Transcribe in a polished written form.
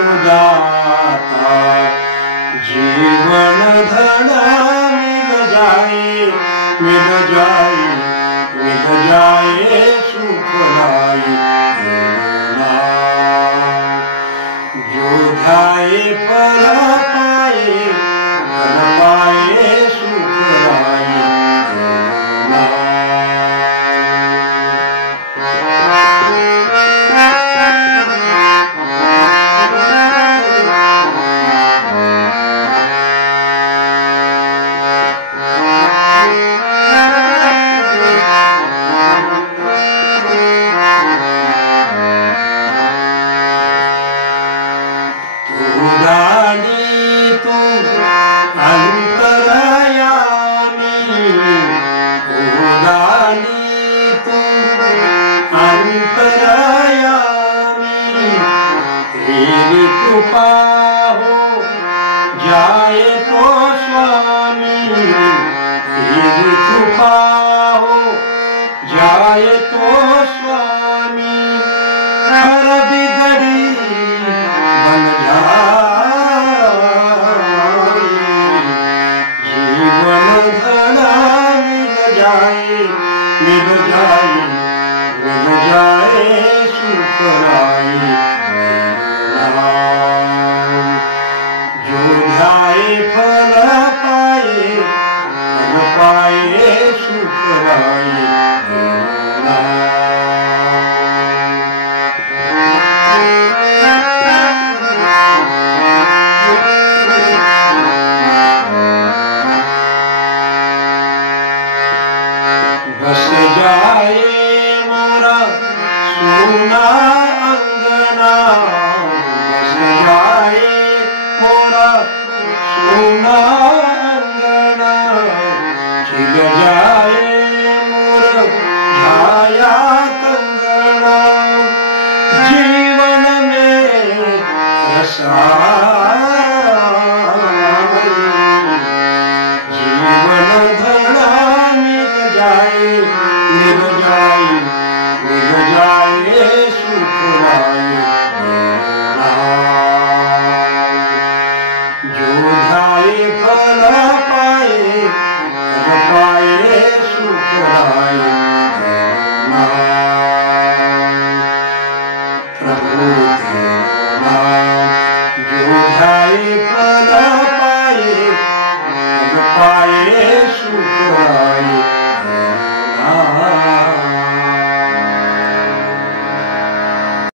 उदाता जीवन धन मिल जाए सुख लाई जो ध्याए फल पाए सुख लाई तेरी कृपा हो जाए तो स्वामी तेरी कृपा हो जाए तो स्वामी हर बिगड़ी बन जाए जीवन धन मिल जाए सुख लाई जो ध्याए फल पाए सुख लाई बस जाए मोरा सोना अंगना बस जाए मोरा सोना अंगना खिल जाए मोर छाया कंगना जीवन में रसा